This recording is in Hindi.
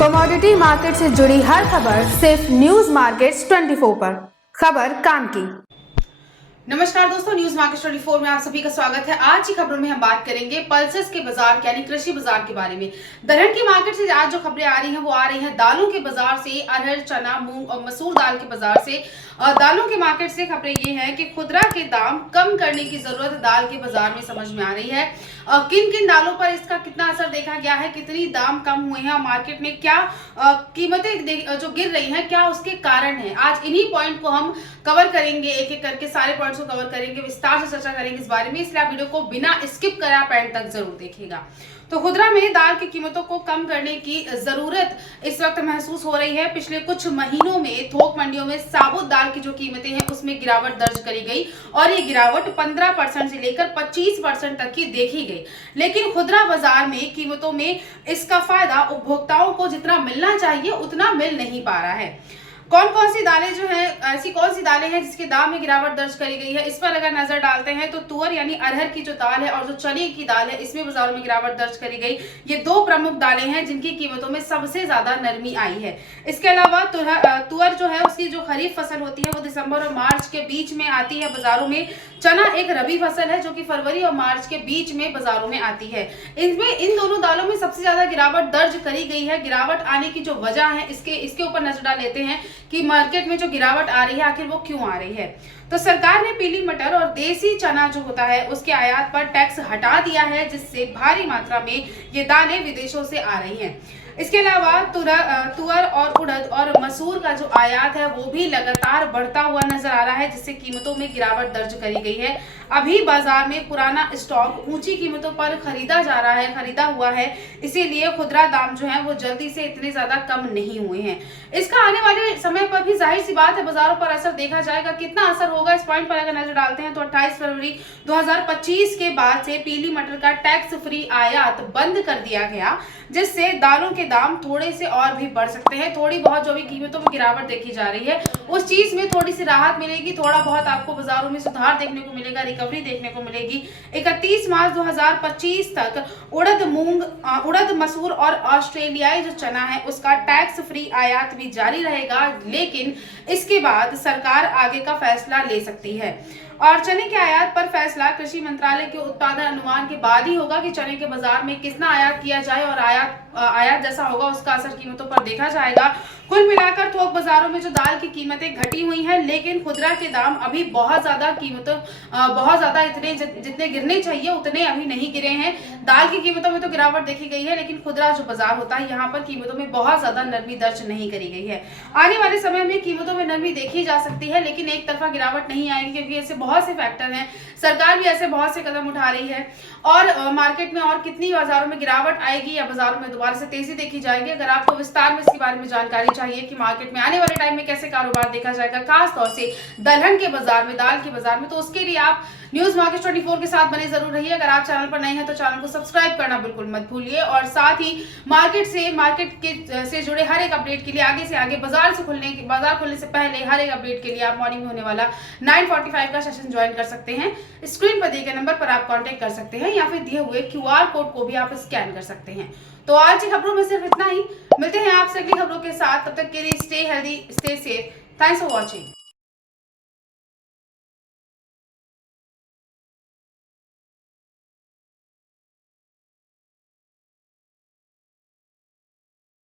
कमोडिटी मार्केट से जुड़ी हर खबर सिर्फ न्यूज मार्केट्स 24 पर। खबर काम की। नमस्कार दोस्तों, न्यूज मार्केट 24 में आप सभी का स्वागत है। आज की खबरों में हम बात करेंगे पल्सेस के बाजार यानी कृषि बाजार के बारे में। दलहन की मार्केट से आज जो खबरें आ रही हैं वो आ रही हैं दालों के बाजार से, अरहर, चना, मूंग और मसूर दाल के बाजार से। दालों के मार्केट से खबरें ये हैं कि खुदरा के दाम कम करने की जरूरत दाल के बाजार में समझ में आ रही है। किन किन दालों पर इसका कितना असर देखा गया है, कितनी दाम कम हुए हैं और मार्केट में क्या कीमतें जो गिर रही हैं, क्या उसके कारण है। आज इन्हीं पॉइंट को हम कवर करेंगे, एक एक करके सारे पॉइंट्स को कवर करेंगे, विस्तार से चर्चा करेंगे इस बारे में, इसलिए आप वीडियो को बिना स्किप करे आप एंड तक जरूर देखिएगा। तो खुदरा में दाल की कीमतों को कम करने की जरूरत इस वक्त महसूस हो रही है। पिछले कुछ महीनों में थोक मंडियों में साबुत दाल की जो कीमतें हैं उसमें गिरावट दर्ज करी गई और ये गिरावट 15% से लेकर 25% तक की देखी गई। लेकिन खुदरा बाजार में कीमतों में इसका फायदा उपभोक्ताओं को जितना मिलना चाहिए उतना मिल नहीं पा रहा है। कौन कौन सी दालें जो हैं, ऐसी कौन सी दालें हैं जिसके दाम में गिरावट दर्ज करी गई है, इस पर अगर नजर डालते हैं तो तुअर यानी अरहर की जो दाल है और जो चने की दाल है इसमें बाजारों में गिरावट दर्ज करी गई। ये दो प्रमुख दालें हैं जिनकी कीमतों में सबसे ज्यादा नरमी आई है। इसके अलावा तुअर जो है उसकी जो खरीफ फसल होती है वो दिसंबर और मार्च के बीच में आती है बाजारों में। चना एक रबी फसल है जो कि फरवरी और मार्च के बीच में बाजारों में आती है। इन दोनों दालों में सबसे ज्यादा गिरावट दर्ज करी गई है। गिरावट आने की जो वजह है इसके ऊपर नजर डाल लेते हैं कि मार्केट में जो गिरावट आ रही है आखिर वो क्यों आ रही है। तो सरकार ने पीली मटर और देसी चना जो होता है उसके आयात पर टैक्स हटा दिया है, जिससे भारी मात्रा में ये दालें विदेशों से आ रही हैं। इसके अलावा तुअर और उड़द और मसूर का जो आयात है वो भी लगातार बढ़ता हुआ नजर आ रहा है, जिससे कीमतों में गिरावट दर्ज करी गई है। अभी बाजार में पुराना स्टॉक ऊंची कीमतों पर खरीदा हुआ है, इसीलिए खुदरा दाम जो है वो जल्दी से इतने ज्यादा कम नहीं हुए हैं। इसका आने वाले समय पर भी जाहिर सी बात है बाजारों पर असर देखा जाएगा। कितना असर होगा इस पॉइंट पर अगर नजर डालते हैं तो 28 फरवरी 2025 के बाद से पीली मटर का टैक्स फ्री आयात बंद कर दिया गया, जिससे दालों के दाम थोड़े से और भी बढ़ सकते हैं। थोड़ी बहुत जो भी कीमतों में गिरावट देखी जा रही है उस चीज में थोड़ी सी राहत मिलेगी, थोड़ा बहुत आपको बाजारों में सुधार देखने को मिलेगा, रिकवरी देखने को मिलेगी। 31 मार्च 2025 तक उड़द, मसूर और ऑस्ट्रेलियाई जो चना है उसका टैक्स फ्री आयात भी जारी रहेगा, लेकिन इसके बाद सरकार आगे का फैसला ले सकती है। और चने के आयात पर फैसला कृषि मंत्रालय के उत्पादन अनुमान के बाद ही होगा कि चने के बाजार में कितना आयात किया जाए और आयात जैसा होगा उसका असर कीमतों पर देखा जाएगा। कुल मिलाकर थोक बाजारों में जो दाल की कीमतें घटी हुई हैं, लेकिन खुदरा के दाम अभी बहुत ज्यादा इतने जितने गिरने चाहिए उतने अभी नहीं गिरे हैं। दाल की कीमतों में तो गिरावट देखी गई है, लेकिन खुदरा जो बाजार होता है यहाँ पर कीमतों में बहुत ज्यादा नरमी दर्ज नहीं करी गई है। आने वाले समय में कीमतों में नरमी देखी जा सकती है, लेकिन एक तरफा गिरावट नहीं आएगी, क्योंकि ऐसे बहुत से फैक्टर हैं। सरकार भी ऐसे बहुत से कदम उठा रही है और मार्केट में और कितनी बाजारों में गिरावट आएगी या बाजारों में दोबारा से तेजी देखी जाएगी। अगर आपको विस्तार में इसके बारे में जानकारी चाहिए कि मार्केट में आने वाले टाइम में कैसे कारोबार देखा जाएगा, खास तौर से दलहन के बाजार में, दाल के बाजार में, तो उसके लिए आप न्यूज मार्केट 24 के साथ बने जरूर रहिए। अगर आप चैनल पर नए हैं तो चैनल को सब्सक्राइब करना बिल्कुल मत भूलिए और साथ ही मार्केट से जुड़े हर एक अपडेट के लिए आगे से आगे बाजार खुलने से पहले हर एक अपडेट के लिए आप मॉर्निंग में होने वाला 9:45 का सेशन ज्वाइन कर सकते हैं। स्क्रीन पर दिए गए नंबर पर आप कांटेक्ट कर सकते हैं या फिर दिए हुए QR कोड को भी आप स्कैन कर सकते हैं। तो आज की खबरों में सिर्फ इतना ही। मिलते हैं आपसे अगली खबरों के साथ, तब तक के लिए stay healthy, stay safe. Thanks for watching.